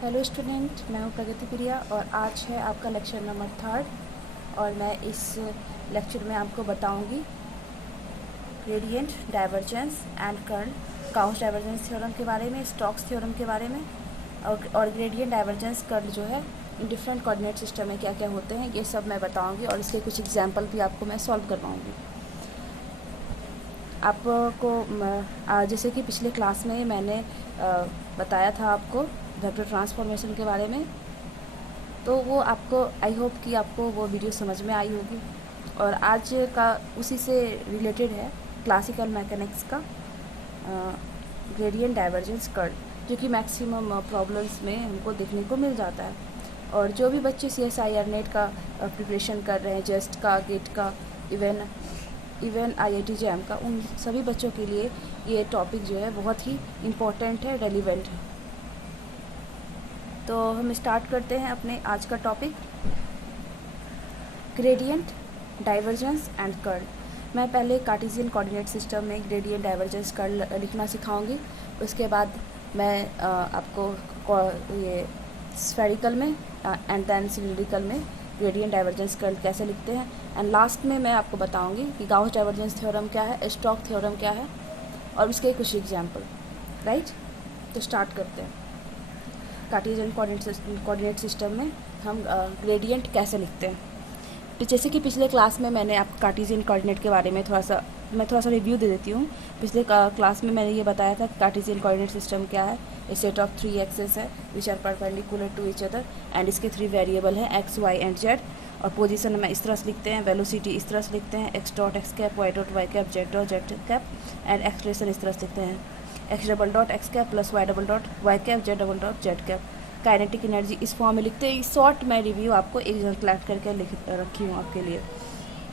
Hello student, मैं हूँ प्रगति प्रिया और आज है आपका लेक्चर नंबर 3 और मैं इस लेक्चर में आपको बताऊंगी gradient, divergence and curl, Gauss divergence theorem के बारे में, स्टोक्स थ्योरम के बारे में और ग्रेडियंट, डाइवर्जेंस, कर्ल जो है इन डिफरेंट कोऑर्डिनेट सिस्टम में क्या क्या होते हैं ये सब मैं बताऊँगी और इसके कुछ एग्जाम्पल भी आपको मैं सॉल्व करवाऊँगी। आपको जैसे कि पिछले क्लास में मैंने बताया था आपको वेक्टर ट्रांसफॉर्मेशन के बारे में, तो वो आपको आई होप कि आपको वो वीडियो समझ में आई होगी। और आज का उसी से रिलेटेड है क्लासिकल मैकेनिक्स का ग्रेडियंट, डाइवर्जेंस, कर्ल, जो कि मैक्सिमम प्रॉब्लम्स में हमको देखने को मिल जाता है। और जो भी बच्चे CSIR नेट का प्रिपरेशन कर रहे हैं, जेस्ट का, गेट का, इवन IIT JAM का, उन सभी बच्चों के लिए ये टॉपिक जो है बहुत ही इम्पोर्टेंट है, रेलिवेंट है। तो हम स्टार्ट करते हैं अपने आज का topic, gradient, divergence and curl. मैं पहले कार्टेशियन कोऑर्डिनेट सिस्टम में ग्रेडियंट, डाइवर्जेंस, कर्ल लिखना सिखाऊंगी। उसके बाद मैं आपको ये स्फेरिकल में एंड देन सिलिंड्रिकल में ग्रेडियंट, डाइवर्जेंस, कर्ल कैसे लिखते हैं। एंड लास्ट में मैं आपको बताऊंगी कि गाउस डाइवर्जेंस थ्योरम क्या है, स्टोक थ्योरम क्या है और उसके कुछ एग्जाम्पल। राइट, तो स्टार्ट करते हैं। कार्टेशियन कोऑर्डिनेट सिस्टम में हम ग्रेडियंट कैसे लिखते हैं। तो जैसे कि पिछले क्लास में मैंने आपको कार्टेशियन कोऑर्डिनेट के बारे में थोड़ा सा रिव्यू दे देती हूँ। पिछले क्लास में मैंने ये बताया था कि कार्टेशियन कोऑर्डिनेट सिस्टम क्या है। ए सेट ऑफ 3 एक्सेस है which are perpendicular to each other and इसके 3 वेरिएबल हैं x, y एंड z। और पोजीशन में इस तरह से लिखते हैं, वेलोसिटी इस तरह से लिखते हैं, x dot x cap, y dot y cap, z dot Z cap and expression इस तरह से लिखते हैं, x double dot x cap plus y double dot y cap, z double dot Z cap. Kinetic energy इस form में लिखते हैं। Short मैं रिव्यू आपको एक जगह कलेक्ट करके लिख रखी हूँ आपके लिए।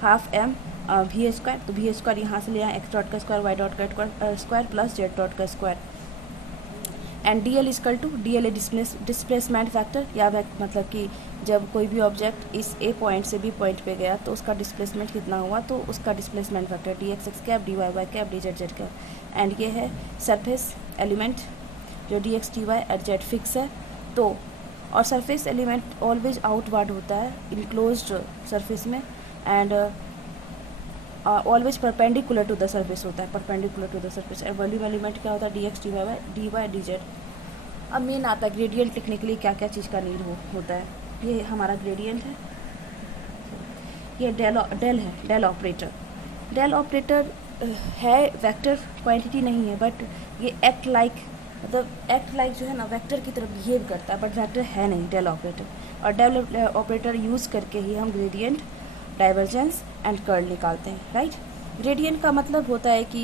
हाफ एम वी स्क्वायर, तो वी स्क्वायर यहाँ से लिया एक्स डॉट का स्क्वायर, वाई डॉट का स्क्वायर प्लस जेड डॉट का square. And d l equal to, d l a displacement factor, या मतलब कि जब कोई भी ऑब्जेक्ट इस ए पॉइंट से बी पॉइंट पे गया तो उसका डिस्प्लेसमेंट कितना हुआ, तो उसका displacement factor d x x cap, d y Y cap, D Z Z cap. And ये है सरफेस एलिमेंट जो d x d y at z fix है। तो और सरफेस एलिमेंट ऑलवेज आउटवर्ड होता है इनक्लोज्ड सरफेस में and always perpendicular to the surface होता है, परपेंडिकुलर टू द सरफेस। और वॉल्यूम एलिमेंट क्या होता है, d x d y d y d z. अब मेन आता है ग्रेडियंट लिखने के लिए क्या क्या चीज़ का नीड होता है। ये हमारा ग्रेडियंट है, ये डेल है, डेल ऑपरेटर। डेल ऑपरेटर है वेक्टर क्वांटिटी नहीं है, बट ये एक्ट लाइक जो है ना वेक्टर की तरफ बिहेव करता है, बट वेक्टर है नहीं डेल ऑपरेटर। और डेल ऑपरेटर यूज़ करके ही हम ग्रेडियंट, डाइवर्जेंस एंड कर्ल निकालते हैं। राइट, ग्रेडियंट का मतलब होता है कि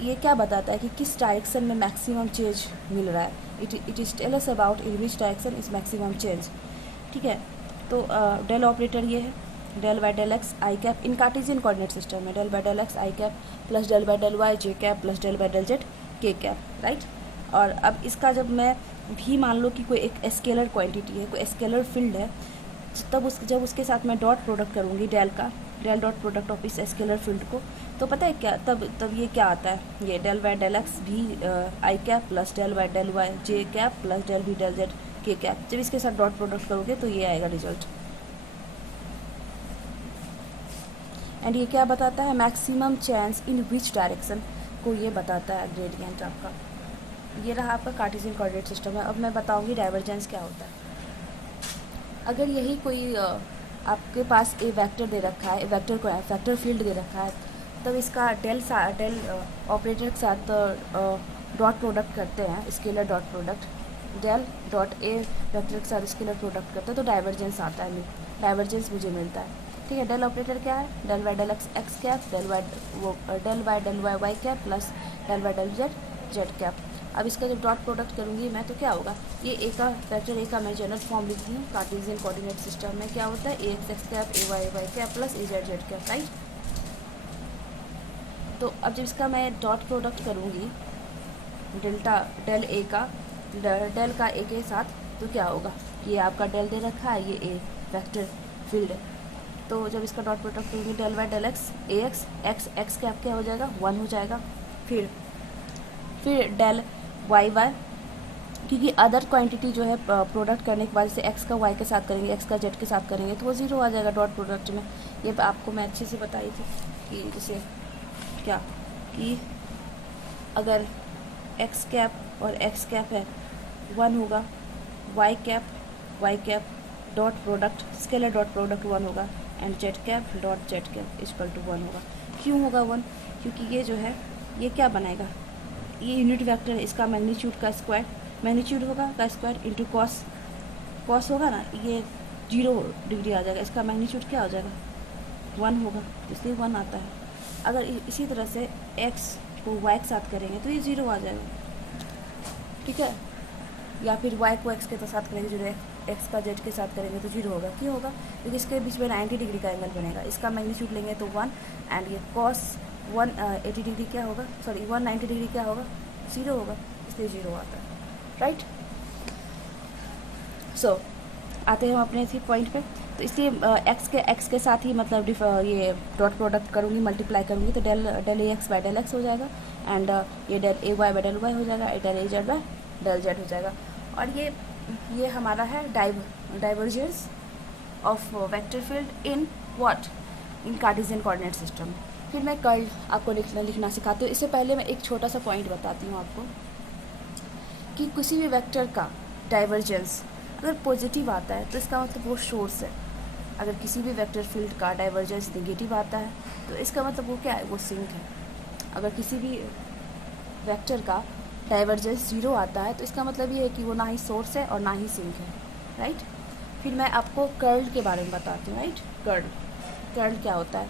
ये क्या बताता है कि किस डायरेक्शन में मैक्सिमम चेंज मिल रहा है। It is tell us about in which direction is maximum change. ठीक है, तो डेल ऑपरेटर ये है, del by del x i cap in Cartesian coordinate system में, del by del x i cap plus del by del y j cap plus del by del z k cap. Right, और अब इसका जब मैं भी मान लो कि कोई एक स्केलर क्वांटिटी है, कोई स्केलर फील्ड है, तब जब उसके साथ मैं डॉट प्रोडक्ट करूँगी डेल डॉट प्रोडक्ट ऑफ इस स्केलर फील्ड को, तो पता है क्या, तब ये क्या आता है, ये डेल बाय डेल एक्स भी i cap plus del by del y j cap plus del भी डेल जेड के कैप। जब इसके साथ डॉट प्रोडक्ट करोगे तो ये आएगा रिजल्ट। एंड ये क्या बताता है, maximum change in which direction को ये बताता है ग्रेडियंट आपका। ये रहा आपका कार्टेशियन कोऑर्डिनेट सिस्टम है। अब मैं बताऊँगी डाइवर्जेंस क्या होता है। अगर यही कोई आपके पास ए वेक्टर दे रखा है, वेक्टर फील्ड दे रखा है, तब इसका डेल ऑपरेटर के साथ डॉट प्रोडक्ट करते हैं, scalar dot product, del dot A vector के साथ स्केलर प्रोडक्ट करते हैं तो डाइवर्जेंस आता है, डाइवर्जेंस मुझे मिलता है। ठीक है, डेल ऑपरेटर क्या है, del by del x cap, del by del Y Y cap plus del by del Z Z cap. अब इसका जब डॉट प्रोडक्ट करूँगी मैं तो क्या होगा, ये ए का वेक्टर ए का मैं जनरल फॉर्म लिखती हूँ। कार्टेशियन कोऑर्डिनेट सिस्टम में क्या होता है, ए x x cap, A Y Y cap plus A Z Z cap. Right, तो अब जब इसका मैं डॉट प्रोडक्ट करूँगी डेल ए का डेल का ए के साथ, तो क्या होगा, ये आपका डेल दे रखा है, ये ए वेक्टर फील्ड है। तो जब इसका डॉट प्रोडक्ट करूँगी del by del x, A x cap क्या हो जाएगा, 1 हो जाएगा। फिर डेल वाई वाई क्योंकि अदर क्वांटिटी जो है प्रोडक्ट करने के बाद जैसे एक्स का वाई के साथ करेंगे, एक्स का जेड के साथ करेंगे तो वो ज़ीरो आ जाएगा डॉट प्रोडक्ट में। ये आपको मैं अच्छे से बताई थी कि जैसे क्या कि अगर एक्स कैप और एक्स कैप है 1 होगा, y cap dot product scalar dot product 1 होगा and z cap dot Z cap equal to 1 होगा। क्यों होगा 1? क्योंकि ये जो है ये क्या बनाएगा, ये यूनिट वेक्टर है, इसका मैग्नीट्यूड का स्क्वायर, मैग्नीट्यूड होगा का स्क्वायर इंटू कॉस होगा ना, ये 0 डिग्री आ जाएगा, इसका मैग्नीट्यूड क्या हो जाएगा 1 होगा, इसलिए 1 आता है। अगर इसी तरह से एक्स को वाई के साथ करेंगे तो ये 0 आ जाएगा, ठीक है। या फिर वाई को एक्स के साथ करेंगे, जो एक्स का जेड के साथ करेंगे तो 0 होगा। क्यों होगा? क्योंकि इसके बीच में 90 डिग्री का एंगल बनेगा, इसका मैग्नीट्यूड लेंगे तो 1 एंड ये कॉस 180 डिग्री क्या होगा, सॉरी 190 डिग्री क्या होगा 0 होगा, इसलिए 0 आता है, राइट। सो आते हैं हम अपने इसी पॉइंट पे। तो इसलिए एक्स के साथ ही मतलब ये डॉट प्रोडक्ट करूँगी, मल्टीप्लाई करूँगी तो del A x by del x हो जाएगा एंड ये del A y by del y हो जाएगा, del A z by del z हो जाएगा। और ये हमारा है divergence of vector field in what, in Cartesian coordinate system. फिर मैं कर्ल आपको लिखना सिखाती हूँ। इससे पहले मैं एक छोटा सा पॉइंट बताती हूँ आपको कि किसी भी वेक्टर का डाइवर्जेंस अगर पॉजिटिव आता है तो इसका मतलब वो सोर्स है। अगर किसी भी वेक्टर फील्ड का डाइवर्जेंस नेगेटिव आता है तो इसका मतलब वो क्या है, वो सिंक है। अगर किसी भी वेक्टर का डाइवर्जेंस 0 आता है तो इसका मतलब ये है कि वो ना ही सोर्स है और ना ही सिंक है, राइट। फिर मैं आपको कर्ल के बारे में बताती हूँ, राइट। कर्ल क्या होता है?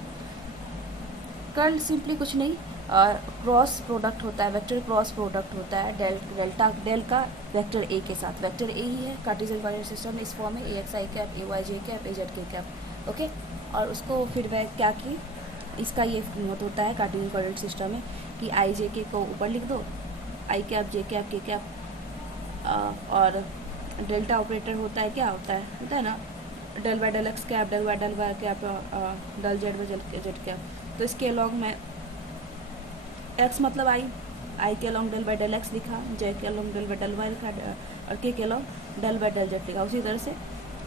कर्ल सिंपली कुछ नहीं, क्रॉस प्रोडक्ट होता है, वेक्टर क्रॉस प्रोडक्ट होता है डेल का वेक्टर ए के साथ। वेक्टर ए ही है कार्टेशियन कोऑर्डिनेट सिस्टम में, इस फॉर्म में ए x i cap, A Y j cap, A Z k cap, okay. और उसको फिर मैं क्या की, इसका ये होता है कार्टेशियन कोऑर्डिनेट सिस्टम में कि आई जे के को ऊपर लिख दो, i cap j cap k cap, और डेल्टा ऑपरेटर होता है, क्या होता है ना, del by del x cap, del by del y cap, del z by z cap. तो इसके अलॉन्ग में एक्स मतलब आई के along del by del x लिखा, जे के along del by del y लिखा और k along del by del z लिखा। उसी तरह से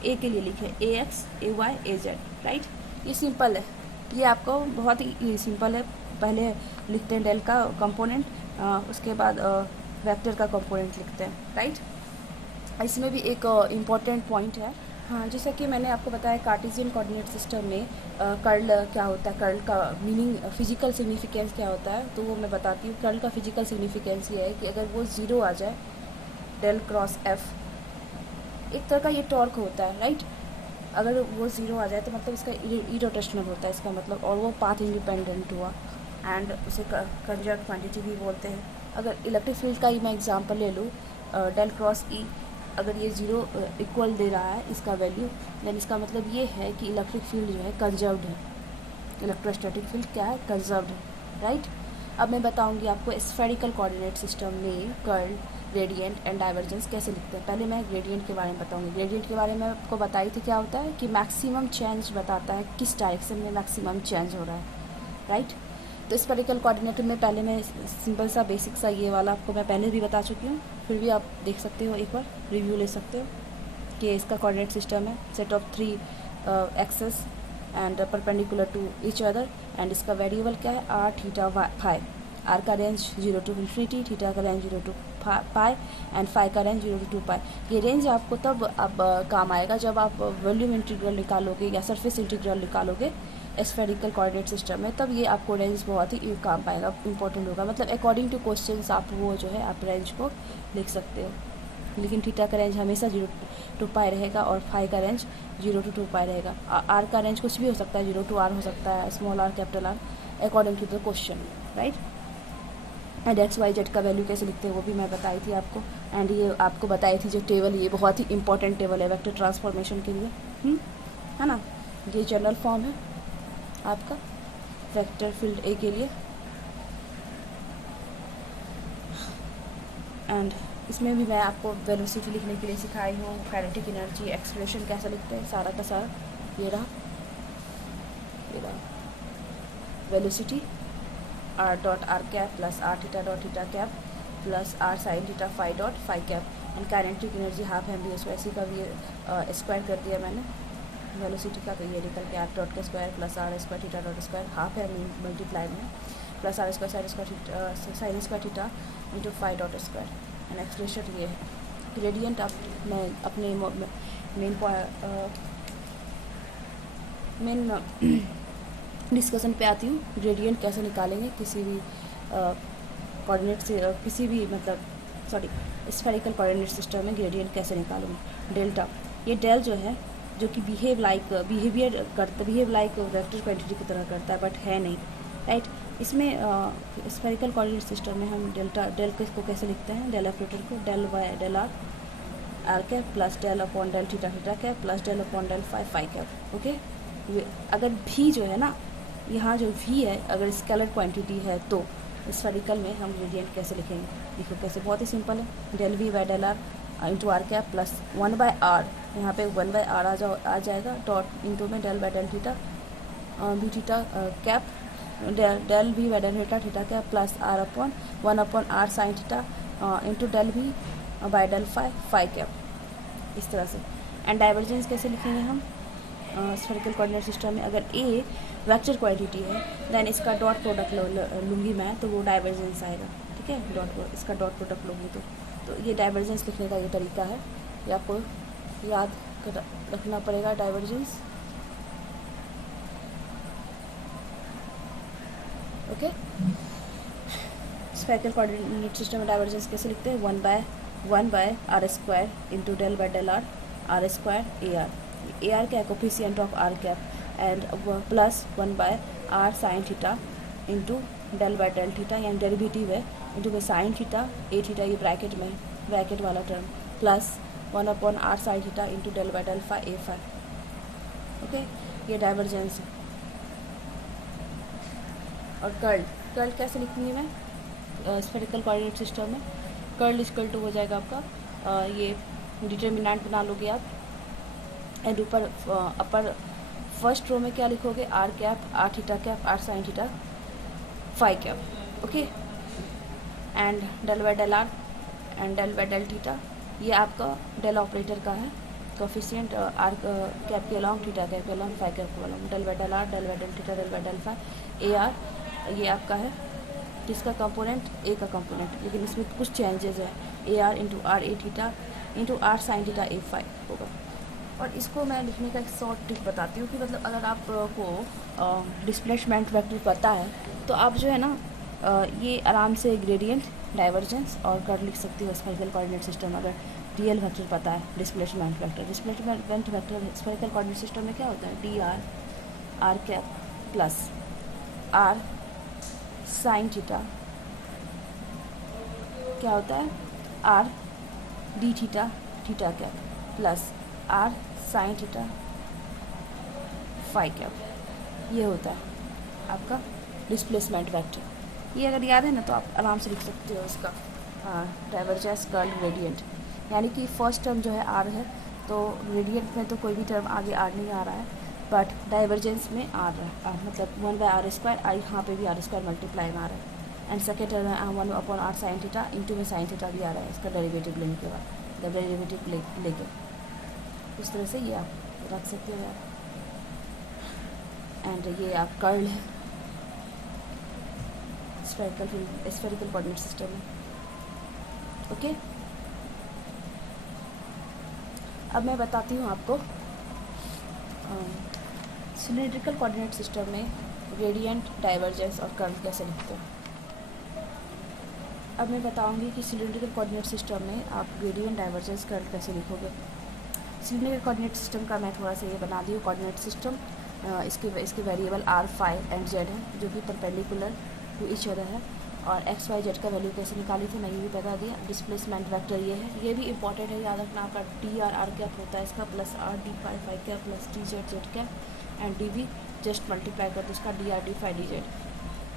ए के लिए लिखे ए एक्स ए वाई ए जेड, राइट। ये सिंपल है, ये आपको बहुत ही सिंपल है। पहले लिखते हैं डेल का कंपोनेंट, उसके बाद वेक्टर का कंपोनेंट लिखते हैं, राइट। इसमें भी एक इम्पॉर्टेंट पॉइंट है, हाँ, जैसा कि मैंने आपको बताया कार्टेशियन कोऑर्डिनेट सिस्टम में कर्ल क्या होता है, कर्ल का मीनिंग फिजिकल सिग्निफिकेंस क्या होता है, तो वो मैं बताती हूँ। कर्ल का फिजिकल सिग्निफिकेंस ये है कि अगर वो 0 आ जाए, डेल क्रॉस एफ एक तरह का ये टॉर्क होता है, राइट। अगर वो 0 आ जाए तो मतलब इसका इरोटेशनल होता है इसका मतलब, और वो पाथ इंडिपेंडेंट हुआ एंड उसे कंजर्व क्वांटिटी भी बोलते हैं। अगर इलेक्ट्रिक फील्ड का ही मैं एग्जांपल ले लूँ, डेल क्रॉस ई, अगर ये 0 इक्वल दे रहा है इसका वैल्यू, देन इसका मतलब ये है कि इलेक्ट्रिक फील्ड जो है कंजर्व्ड है, इलेक्ट्रोस्टैटिक फील्ड क्या है, कंजर्व्ड है, राइट। अब मैं बताऊंगी आपको स्फेरिकल कोऑर्डिनेट सिस्टम में कर्ल, ग्रेडियंट एंड डाइवर्जेंस कैसे लिखते हैं। पहले मैं ग्रेडियंट के बारे में बताऊंगी। ग्रेडियंट के बारे में आपको बताई थी क्या होता है कि मैक्सिमम चेंज बताता है किस डायरेक्शन में मैक्सिमम चेंज हो रहा है, राइट। तो स्फेरिकल कोऑर्डिनेट में पहले मैं सिंपल सा बेसिक सा ये वाला आपको मैं पहले भी बता चुकी हूँ, फिर भी आप देख सकते हो, एक बार रिव्यू ले सकते हो कि इसका कोऑर्डिनेट सिस्टम है set of 3 axes and perpendicular to each other and इसका वेरिएबल क्या है, आर थीटा फाई। आर का रेंज 0 टू इन्फिनिटी, थीटा का range 0 to pi and phi का रेंज 0 टू 2 पाई। ये रेंज आपको तब अब काम आएगा जब आप वॉल्यूम इंटीग्रल निकालोगे या सरफेस इंटीग्रल निकालोगे स्फेरिकल कोऑर्डिनेट सिस्टम में, तब ये आपको रेंज बहुत ही काम पाएगा, इंपॉर्टेंट होगा। मतलब अकॉर्डिंग टू क्वेश्चंस आप वो जो है आप रेंज को लिख सकते हो, लेकिन थीटा का रेंज हमेशा 0 टू पाई रहेगा और फाई का रेंज 0 टू 2 पाई रहेगा। आर का रेंज कुछ भी हो सकता है, 0 टू आर हो सकता है, small r capital r, according to the question, right. And x Y Z का वैल्यू कैसे लिखते हैं वो भी मैं बताई थी आपको। एंड ये आपको बताई थी जो टेबल, ये बहुत ही इंपॉर्टेंट टेबल है वेक्टर ट्रांसफॉर्मेशन के लिए, है ना। ये जनरल फॉर्म है आपका वेक्टर फील्ड ए के लिए, एंड इसमें भी मैं आपको वेलोसिटी लिखने के लिए सिखाई हूँ, काइनेटिक एनर्जी एक्सप्रेशन कैसे लिखते हैं, सारा का सारा ये रहा velocity r dot are cap plus r theta dot theta cap plus are sine theta phi dot phi cap, and kinetic energy half M B square, इसी का भी स्क्वायर कर दिया मैंने। वेलोसिटी का तो ये निकल के आर डॉट का square plus r square theta dot square half है मल्टीप्लाई में, plus r square sine square theta into phi dot square, and expression ये है। ग्रेडियंट अब मैं अपने मेन डिस्कशन पे आती हूँ। ग्रेडियंट कैसे निकालेंगे किसी भी कोऑर्डिनेट से, किसी भी मतलब स्फेरिकल कोऑर्डिनेट सिस्टम में ग्रेडियंट कैसे निकालूंगी। डेल्टा, ये डेल जो है जो कि बिहेव लाइक वेक्टर क्वांटिटी की तरह करता है, बट है नहीं, राइट। इसमें स्फेरिकल कोऑर्डिनेट सिस्टम में हम डेल को कैसे लिखते हैं, डेल ऑपरेटर को del Y del are cap plus del upon del theta cap plus del upon del phi cap. Okay, अगर भी जो है ना, यहाँ जो भी है अगर स्केलर क्वांटिटी है तो स्फेरिकल में हम ग्रेडियंट कैसे लिखेंगे, देखो कैसे, बहुत ही सिंपल है। Del V by del R into R cap plus 1 by R, यहाँ पे 1 बाय आर आ जाएगा, डॉट इंटू में del by del theta V theta cap, del V by del theta cap plus R upon 1 upon R sine theta into del V by del phi cap, इस तरह से। And divergence कैसे लिखेंगे हम spherical coordinate system में, अगर ए vector quantity है then इसका डॉट प्रोडक्ट लूँगी मैं तो वो डाइवर्जेंस आएगा, ठीक है। इसका डॉट प्रोडक्ट लूँगी तो ये डाइवर्जेंस लिखने का ये तरीका है, ये आपको याद रखना पड़ेगा divergence. Okay, spherical coordinate system में डाइवर्जेंस कैसे लिखते हैं, 1 by R square into del by del R square A R, A R क्या है, coefficient of R cap, and plus 1 by R sine theta into del by del theta, यानी derivative है, into में sine theta A theta, ये bracket में bracket वाला term, plus 1 upon R sine theta into del by del phi A phi. Okay, ये divergence है। और curl कैसे लिखूँगी मैं स्फेरिकल कोऑर्डिनेट सिस्टम में, कर्ल इक्वल टू हो जाएगा आपका ये डिटर्मिनेंट बना लोगे आप, एंड ऊपर अपर फर्स्ट रो में क्या लिखोगे, R cap R theta cap R sine theta phi cap. Okay, and del by del R and del by del theta, ये आपका डेल ऑपरेटर का है, कोफिशिएंट आर कैप के अलॉन्ग थीटा कैप के along phi cap के along, del by del R del by del theta del by del phi A R, ये आपका है किसका कंपोनेंट, ए का कंपोनेंट, लेकिन इसमें कुछ चेंजेस है, A R into R A theta into R sine theta A phi होगा। और इसको मैं लिखने का एक शॉर्ट ट्रिक बताती हूँ कि मतलब अगर आपको डिस्प्लेसमेंट वेक्टर पता है तो आप जो है ना ये आराम से ग्रेडियंट, डाइवर्जेंस और कर्ल लिख सकते हो स्फेरिकल कोऑर्डिनेट सिस्टम, अगर रियल वेक्टर पता है displacement vector. Displacement vector spherical coordinate system में क्या होता है, D R cap plus are sine theta, क्या होता है R D theta theta cap plus are sine theta phi cap, ये होता है आपका डिस्प्लेसमेंट वेक्टर। ये अगर याद है ना तो आप आराम से लिख सकते हो इसका डाइवर्जेंस कर्ल ग्रेडियंट, यानी कि फर्स्ट टर्म जो है आर है तो ग्रेडियंट में तो कोई भी टर्म आगे आर नहीं आ रहा है, बट डाइवर्जेंस में आर मतलब 1 बाय आर स्क्वायर, आई यहाँ पे भी आर स्क्वायर मल्टीप्लाई में आ रहा है, एंड सेकेंड टर्म में 1 upon R sine theta into में साइन थीटा भी आ रहा है इसका डेरिवेटिव लेने के बाद, डेरिवेटिव लेके इस तरह से ये आप रख सकते हो यार। एंड ये आप कर्ल है स्फेरिकल कोऑर्डिनेट सिस्टम में। ओके, अब मैं बताती हूँ आपको सिलिंड्रिकल कोऑर्डिनेट सिस्टम में ग्रेडियंट, डाइवर्जेंस और कर्ल कैसे लिखते हैं। अब मैं बताऊंगी कि सिलिंड्रिकल कोऑर्डिनेट सिस्टम में आप ग्रेडियंट, डाइवर्जेंस, कर्ल कैसे लिखोगे। सिलिंड्रिकल कोऑर्डिनेट सिस्टम का मैं थोड़ा सा ये बना दी हूँ कोऑर्डिनेट सिस्टम, इसके variable R, phi and Z है जो कि परपेंडिकुलर टू ईच अदर है, और एक्स वाई जेड का वैल्यू कैसे निकाली थी मैं ये भी बता दिया। डिस्प्लेसमेंट वेक्टर ये है, ये भी इंपॉर्टेंट है, याद रखना आपका डी आर कैप होता है इसका, plus R D phi cap plus D Z cap and D भी जस्ट मल्टीप्लाई करते इसका D R D phi D Z.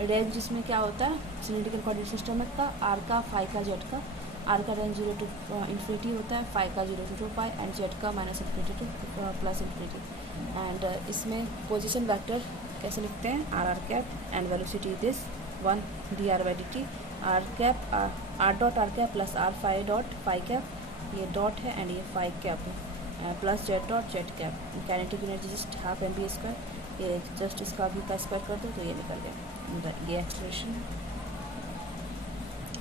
Range जिसमें क्या होता है सिलिंड्रिकल कोऑर्डिनेट सिस्टम का, आर का, फाई का, जेड का, आर का रेंज 0 टू इन्फिनिटी होता है, फाई का 0 टू 2 पाई एंड जेड का minus infinity to plus infinity. And इसमें पोजीशन वेक्टर कैसे लिखते हैं, are cap and velocity this 1 D R by D T, R cap R dot are cap plus R phi dot phi cap, ये dot है and ये phi cap है, plus Z dot Z cap. Kinetic energy just half M B square, ये just इसका भी का square कर दो तो ये निकल गया, ये एक्सप्रेशन है।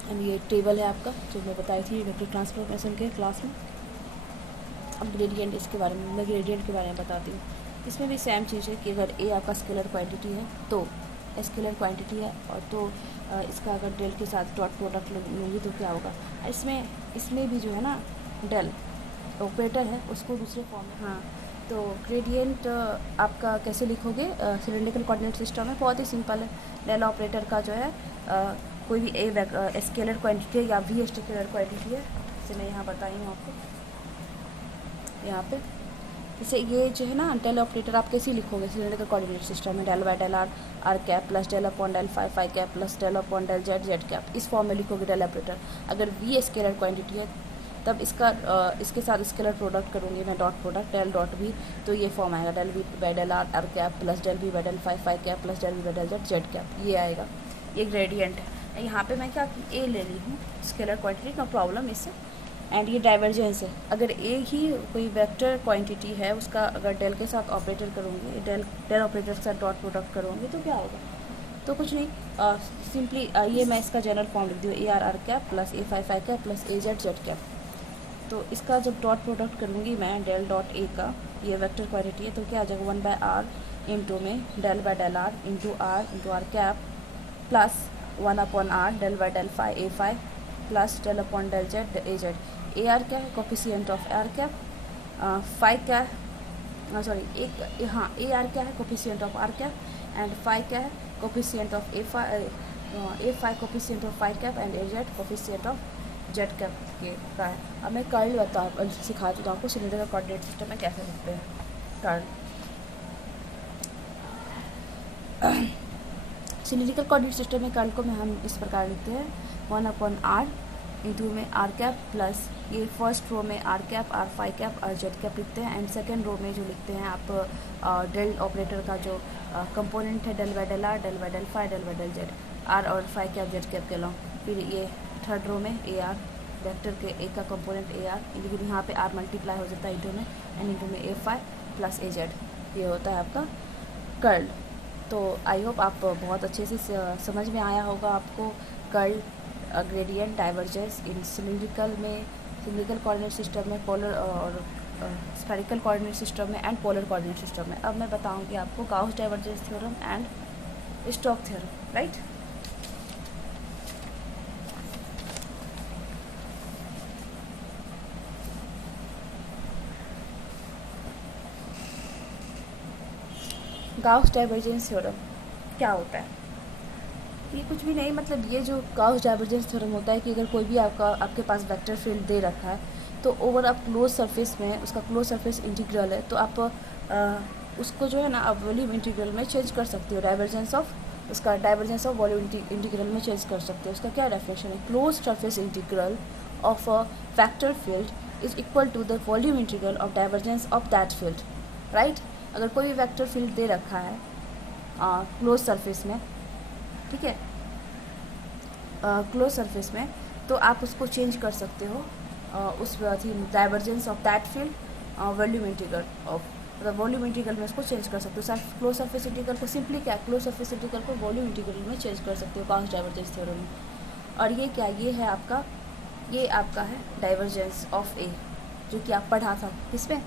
एंड ये टेबल है आपका जो मैं बताई थी वेक्टर ट्रांसफॉर्मेशन के क्लास में। अब ग्रेडियंट इसके बारे में, मैं ग्रेडियंट के बारे में बताती हूँ। इसमें भी सेम चीज़ है कि अगर ए आपका स्केलर क्वांटिटी है तो स्केलर क्वांटिटी है, और तो इसका अगर डेल के साथ डॉट प्रोडक्ट लूँगी तो क्या होगा। इसमें भी जो है ना डेल ऑपरेटर है उसको दूसरे फॉर्म में, हाँ तो ग्रेडियंट आपका कैसे लिखोगे सिलेंड्रिकल कोऑर्डिनेट सिस्टम में, बहुत ही सिंपल है। डेल ऑपरेटर का जो है कोई भी ए स्केलर क्वांटिटी है या वी स्केलर क्वांटिटी है, जैसे मैं यहाँ बताई हूँ आपको यहाँ पे। जैसे ये जो है ना डेल ऑपरेटर आप कैसे लिखोगे सिलेंड्रिकल कोऑर्डिनेट सिस्टम में, del by del are cap plus del upon del phi cap plus del upon del Z cap, इस फॉर्म में लिखोगे डेल ऑपरेटर। अगर वी स्केलर क्वांटिटी है तब इसके साथ स्केलर प्रोडक्ट करूँगी मैं, डॉट प्रोडक्ट डेल डॉट भी, तो ये फॉर्म आएगा del V by del are cap plus del V by del phi cap plus del V by del Z cap, ये आएगा। ये ग्रेडियंट है। यहाँ पे मैं क्या ए ले रही हूँ स्केलर क्वांटिटी, नो प्रॉब्लम इससे। एंड ये डाइवर्जेंस है, अगर ए ही कोई वेक्टर क्वांटिटी है उसका अगर डेल के साथ ऑपरेटर करूँगी, डेल ऑपरेटर के साथ डॉट प्रोडक्ट करूँगी तो क्या होगा, तो कुछ नहीं, सिंपली ये मैं इसका जनरल फॉर्म लिख दूँ, A R cap plus A phi cap plus A Z cap. तो इसका जब डॉट प्रोडक्ट करूँगी मैं डेल डॉट ए का, ये वेक्टर क्वांटिटी है, तो क्या आ जाएगा 1 बाय आर इंटू में del by del R into R cap plus 1 upon R del by del phi A phi plus del upon del Z A Z. A R क्या है coefficient of R cap, phi क्या है sorry A R क्या है coefficient of R cap, and phi क्या है coefficient of A phi coefficient of phi cap, and A Z coefficient of Z cap के का है। अब मैं कर्ल सिखाती हूँ आपको सिलेंड्रिकल कोऑर्डिनेट सिस्टम में कैसे लिखते हैं कर्ल। सिलेंड्रिकल कोऑर्डिनेट सिस्टम में कर्ल को हम इस प्रकार लिखते हैं 1 अपॉन आर इंटू में आर कैप प्लस, ये फर्स्ट रो में R cap R phi cap और जेड कैप लिखते हैं, एंड सेकेंड रो में जो लिखते हैं आप डेल ऑपरेटर का जो कंपोनेंट है del by del R del by del phi del by del Z, R और फाई कैप जेड कैप के लॉन्ग। फिर ये थर्ड रो में ए आर वेक्टर के ए का कंपोनेंट ए आर, लेकिन यहाँ पे आर मल्टीप्लाई हो जाता है इंटू में, एंड इंटू में ए फाई प्लस ए जेड, ये होता है आपका कर्ल। तो आई होप आप बहुत अच्छे से समझ में आया होगा आपको curl, gradient, divergence in cylindrical coordinate system में, पोलर और स्फेरिकल कोऑर्डिनेट सिस्टम में एंड पोलर कोऑर्डिनेट सिस्टम में। अब मैं बताऊंगी आपको Gauss divergence theorem and Stoke theorem, right. Gauss divergence theorem क्या होता है, ये कुछ भी नहीं, मतलब ये जो गाउस डाइवर्जेंस थ्योरम होता है कि अगर कोई भी आपके पास वेक्टर फील्ड दे रखा है तो ओवर आप क्लोज सरफेस में, उसका क्लोज सरफेस इंटीग्रल है, तो आप उसको जो है ना आप वॉल्यूम इंटीग्रल में चेंज कर सकते हो, डाइवर्जेंस ऑफ वॉल्यूम इंटीग्रल में चेंज कर सकते हो। उसका क्या डेफिनेशन है, close surface integral of a vector field is equal to the volume integral of divergence of that field, right. अगर कोई भी वेक्टर फील्ड दे रखा है क्लोज सरफेस में, ठीक है, क्लोज सरफेस में, तो आप उसको चेंज कर सकते हो उस divergence of that field volume integral of, मतलब वॉल्यूम इंटीग्रल में उसको चेंज कर सकते हो। क्लोज सरफेस इंटीग्रल को सिंपली क्या, क्लोज सरफेस इंटीग्रल को वॉल्यूम इंटीग्रल में चेंज कर सकते हो गाउस डाइवर्जेंस थ्योरम में। और ये क्या, ये आपका है डाइवर्जेंस ऑफ ए, जो कि आप पढ़ा था किसमें,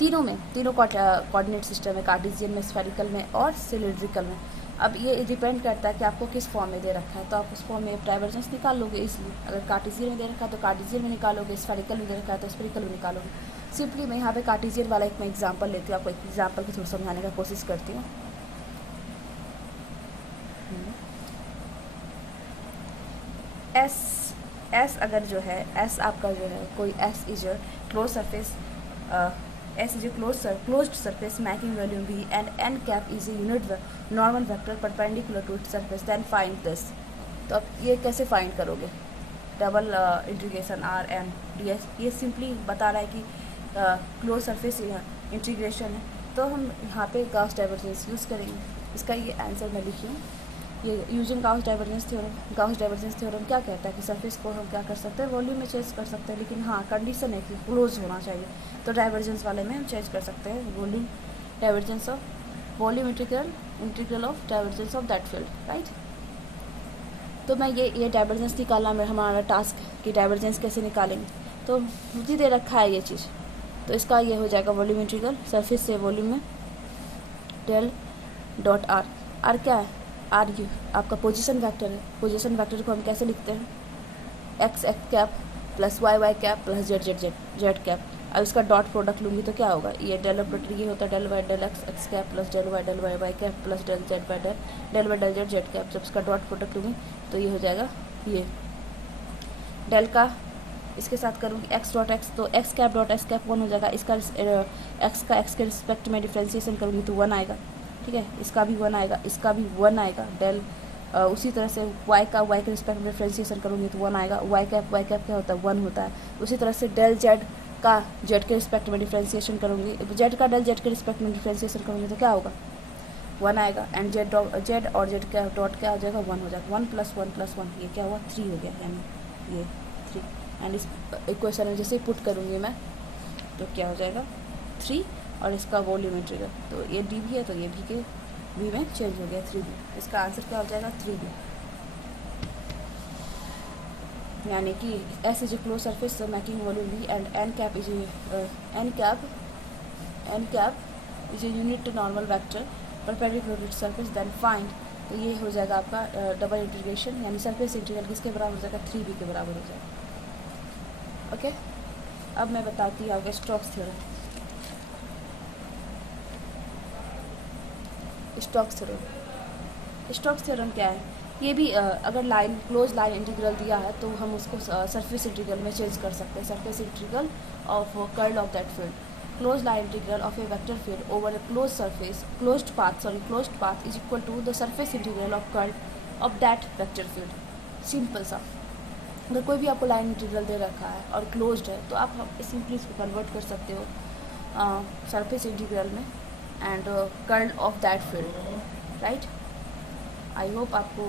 तीनों कोऑर्डिनेट सिस्टम में, कार्टेशियन में, स्फेरिकल में और सिलिंड्रिकल में। अब ये डिपेंड करता है कि आपको किस फॉर्म में दे रखा है, तो आप उस फॉर्म में डाइवर्जेंस निकाल लोगे। इसलिए अगर कार्टेशियन में दे रखा है तो कार्टेशियन में निकालोगे, स्फेरिकल में दे रखा है तो स्फेरिकल में निकालोगे। सिंपली मैं यहाँ पे कार्टेशियन वाला एक मैं एग्जांपल लेती हूँ, आपको एक एग्जांपल के थ्रू समझाने का कोशिश करती हूँ। एस अगर जो है, एस आपका जो है कोई S is a close surface, S is a closed surface making volume V, and n cap is a unit normal vector perpendicular to its surface, then find this। तो अब ये कैसे फाइंड करोगे, double integration R n ds, ये simply बता रहा है कि क्लोज सरफेस इंटीग्रेशन है, तो हम यहाँ पे गाउस डाइवर्जेंस यूज़ करेंगे। इसका ये आंसर मैं लिखी हूँ, ये using Gauss divergence theorem. Gauss divergence theorem क्या कहता है कि सरफेस को हम क्या कर सकते हैं, वॉल्यूम में चेंज कर सकते हैं, लेकिन हाँ कंडीशन है कि क्लोज होना चाहिए। तो डाइवर्जेंस वाले में हम चेंज कर सकते हैं volume divergence of volume integral of divergence of that field, right. तो मैं ये डाइवर्जेंस निकालना में हमारा टास्क कि डाइवर्जेंस कैसे निकालेंगे, तो मुझे दे रखा है ये चीज़। तो इसका ये हो जाएगा वॉल्यूम इंटीग्रल सरफेस से वॉल्यूम में डेल डॉट आर। आर क्या है, आर यू आपका पोजीशन वेक्टर है। पोजीशन वेक्टर को हम कैसे लिखते हैं, X x cap plus Y Y cap plus Z Z Z Z cap. अब इसका डॉट प्रोडक्ट लूँगी तो क्या होगा, ये डेल ऑपरेटर ये होता है del Y del X x cap plus del Y Y cap plus del Z Y del Y del Z Z cap. जब इसका डॉट प्रोडक्ट लूँगी तो ये हो जाएगा ये डेल का इसके साथ करूँगी एक्स डॉट एक्स, तो x cap dot x cap 1 हो जाएगा। इसका एक्स का एक्स के रिस्पेक्ट में डिफ्रेंसिएशन करूँगी तो 1 आएगा, ठीक है। इसका भी 1 आएगा, इसका भी 1 आएगा। डेल उसी तरह से वाई का वाई के रिस्पेक्ट में डिफ्रेंसिएशन करूँगी तो 1 आएगा। वाई कैप क्या होता है, 1 होता है। उसी तरह से डेल जेड का जेड के रिस्पेक्ट में डिफ्रेंसिएशन करूँगी, जेड का डेल जेड के रिस्पेक्ट में डिफ्रेंसिएशन करूँगी तो क्या होगा, 1 आएगा। एंड जेड और जेड का डॉट क्या हो जाएगा, 1 हो जाएगा। 1 + 1 + 1 ये क्या हुआ, 3 हो गया, यानी ये 3। एंड इस इक्वेशन में जैसे ही पुट करूँगी मैं तो क्या हो जाएगा 3, और इसका वॉल्यूम इंटीग्रल तो ये डी भी है तो ये भी के वी में चेंज हो गया 3D। इसका आंसर क्या हो जाएगा 3D। यानी कि S is a close surface making volume V and N cap is a unit normal vector perpendicular to surface then find. तो ये हो जाएगा आपका डबल इंटीग्रेशन, यानी सरफेस इंटीग्रल किसके बराबर हो जाएगा, 3B के बराबर हो जाएगा। ओके अब मैं बताती हूँ आपका स्टोक्स थ्योरम। स्टोक्स थ्योरम क्या है, ये भी अगर लाइन क्लोज लाइन इंटीग्रल दिया है तो हम उसको सरफेस इंटीग्रल में चेंज कर सकते हैं। Surface integral of curl of that field, close line integral of a vector field over a close surface closed path is equal to the surface integral of curl of that vector field. Simple सा, अगर कोई भी आपको line integral दे रखा है और closed है तो आप सिंपली इसको कन्वर्ट कर सकते हो सरफेस इंटीग्रल में and curl of that field, right. I hope आपको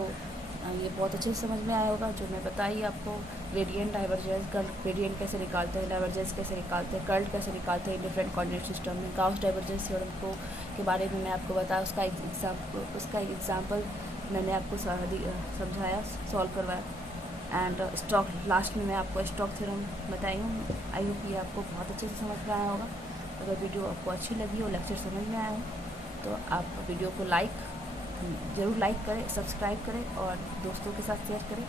ये बहुत अच्छे से समझ में आया होगा जो मैं बताई आपको। ग्रेडियंट डाइवर्जेंस, कर्ल ग्रेडियंट कैसे निकालते हैं, डाइवर्जेंस कैसे निकालते हैं, कर्ल कैसे निकालते हैं डिफरेंट कोऑर्डिनेट सिस्टम में। गाउस डाइवर्जेंस थ्योरम को के बारे में मैं आपको बताया, उसका एक एग्जाम्पल मैंने आपको समझाया, सॉल्व करवाया। एंड स्टॉक लास्ट में मैं आपको स्टोक्स थ्योरम बताई हूँ। आई होप ये आपको बहुत अच्छे से समझ में आया होगा। अगर वीडियो आपको अच्छी लगी हो, लेक्चर समझ में आया हो तो आप वीडियो को ज़रूर लाइक करें, सब्सक्राइब करें और दोस्तों के साथ शेयर करें।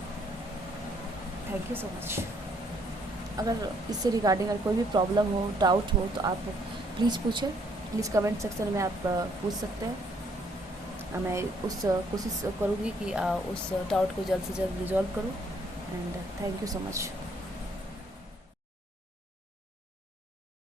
Thank you so much. अगर इससे रिगार्डिंग अगर कोई भी प्रॉब्लम हो, डाउट हो तो आप प्लीज़ पूछें, प्लीज़ कमेंट सेक्शन में आप पूछ सकते हैं। मैं कोशिश करूँगी कि उस डाउट को जल्द से जल्द रिजॉल्व करूँ। And thank you so much.